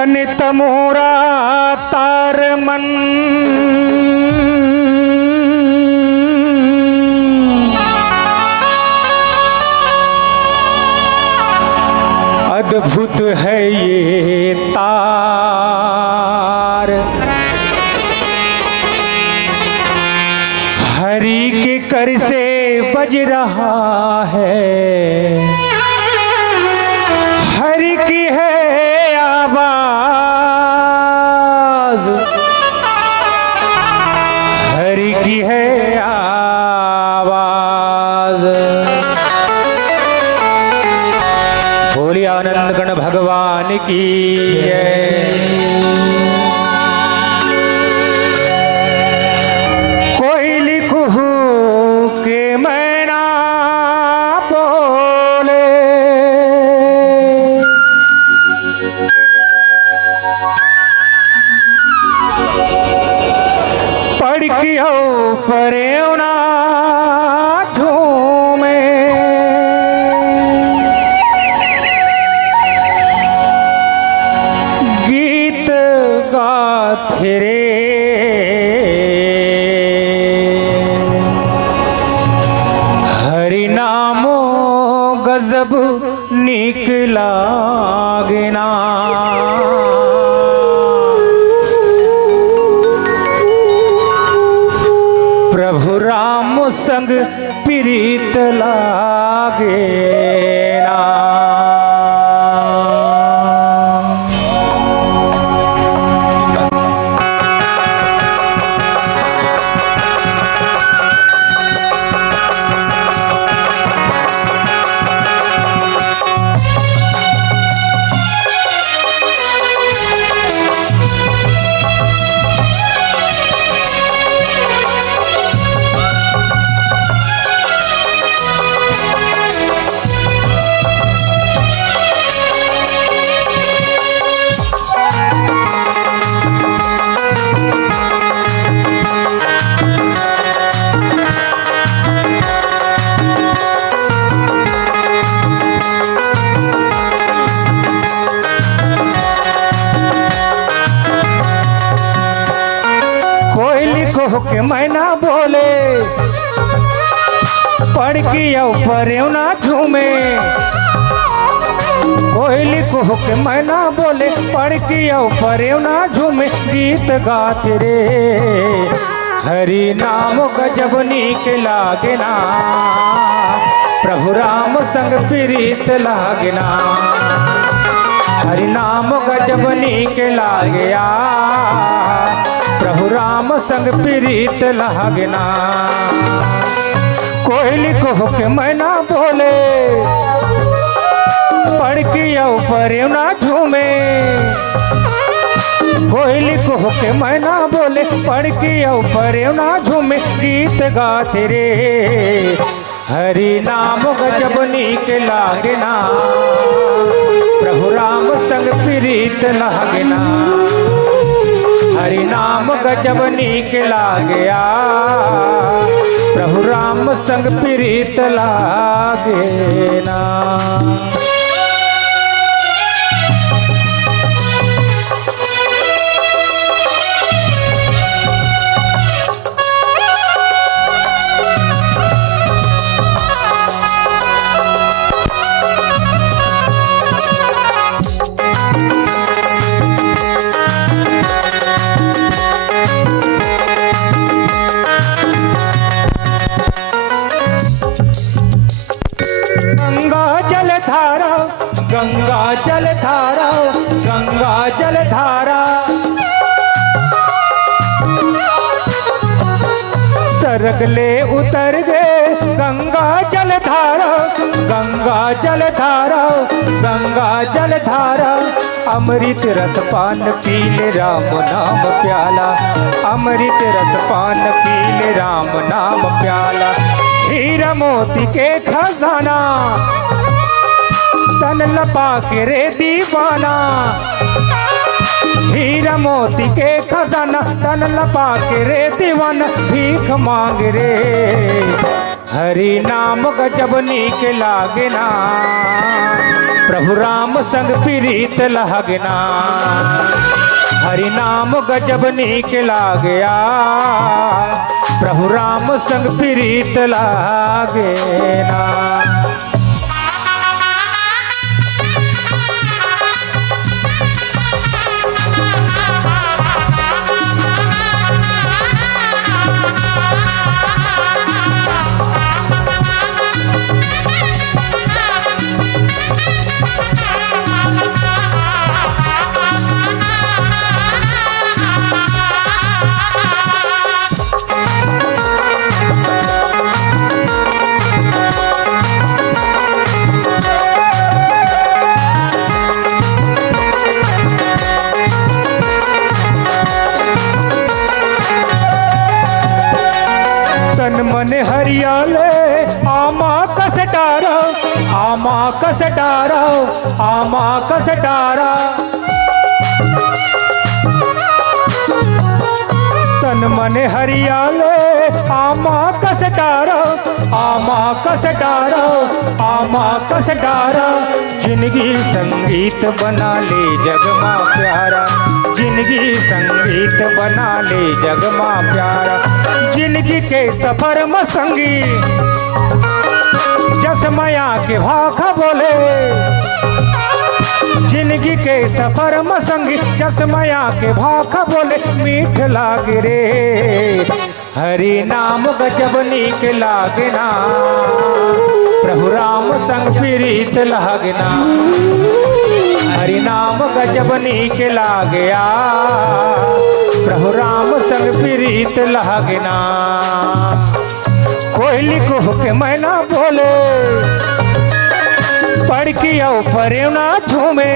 तनित मोरा तार मन अद्भुत है ये तार, हरि के कर से बज रहा है, हरि की है आवाज, हरि की है आवाज। बोलिए आनंद गण भगवान की जय। कोयली कुहू के मैना बोले, पढ़ कियो परेवना झूमे, गीत गाथे रे हरि नामो गजब नीक लागना। प्रभु राम संग प्रीत लागेना। के मैना बोले, पढ़ किया परेव ना झूमे। कोयली को के मैना बोले, पढ़ किया परेव ना झूमे, गीत गाते रे हरि नाम गजब नीक लागना। प्रभु राम संग प्रीत लागना, हरि नाम गजब नीक लागया। प्रभु राम संग प्रीत लागना। कोयली को के मैना बोले, पढ़ किया परेव ना झूमे। कोयली को के मैना बोले, पढ़ किया परेव ना झूमे, गीत गाते रे हरि नाम गजब नीक लागना। प्रभु राम संग प्रीत लागना, हरि नाम गजब नीक लागया। प्रभु राम संग प्रीत लागेना। गंगा जल धारा, गंगा जल धारा, गंगा जल धारा, सरग ले उतर गए गंगा जल धारा, गंगा जल धारा, गंगा जल धारा। अमृत रस पान पीले राम नाम प्याला, अमृत रस पान पीले राम नाम प्याला। हीरा मोती के खजाना, तन लपा के रे दीवाना। हीरा मोती के खजाना, तन लपा के रे दीवाना। भीख मांग रे हरि नाम गजब नीक लागना। प्रभु राम संग प्रीत लगना, हरि नाम गजब नीक लागया, प्रभु राम संग प्रीत लागना। तन मन हरियाले आमा कस डारा, आमा कस डारा, आमा कस डारा। तन मन हरियाले आमा कस डारा, आमा कस डारा, आमा कस डारा। जिंदगी संगीत बना ले जगमा प्यारा, जिंदगी संगीत बना ले जगमा प्यारा। जिंदगी के सफर में संगी जसमया के भाखा बोले, जिंदगी के सफर में संगी जसमया के भाखा बोले। मीठ लागे रे हरि नाम गजब नीक लागना, प्रभु राम संग प्रीत लागना, हरि नाम गजब नीक लागया, प्रभु राम संग प्रीत लागना। कोयली कोह के मैना बोले, पढ़ की औ ना झूमे।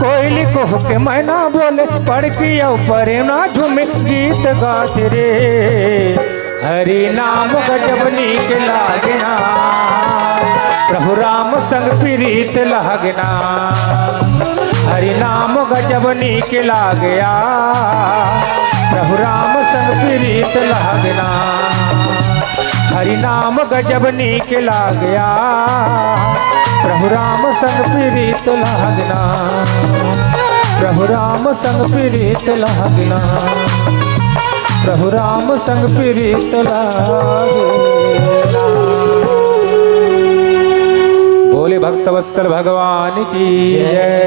कोयली कोह के मैना बोले, पढ़ की औ ना झूमे। गीत गाते रे हरि नाम गजब नीक लागना, प्रभु राम संग प्रीत लागना, हरि नाम गजब नीक लागया, प्रभु राम संग प्रीत लागना, हरि नाम गजब नीक लागया, प्रभु राम संग प्रीत लागना, प्रभु राम संग प्रीत लागना, प्रभु राम संग प्रीत लागना। बोले भक्तवत्सल भगवान की जय।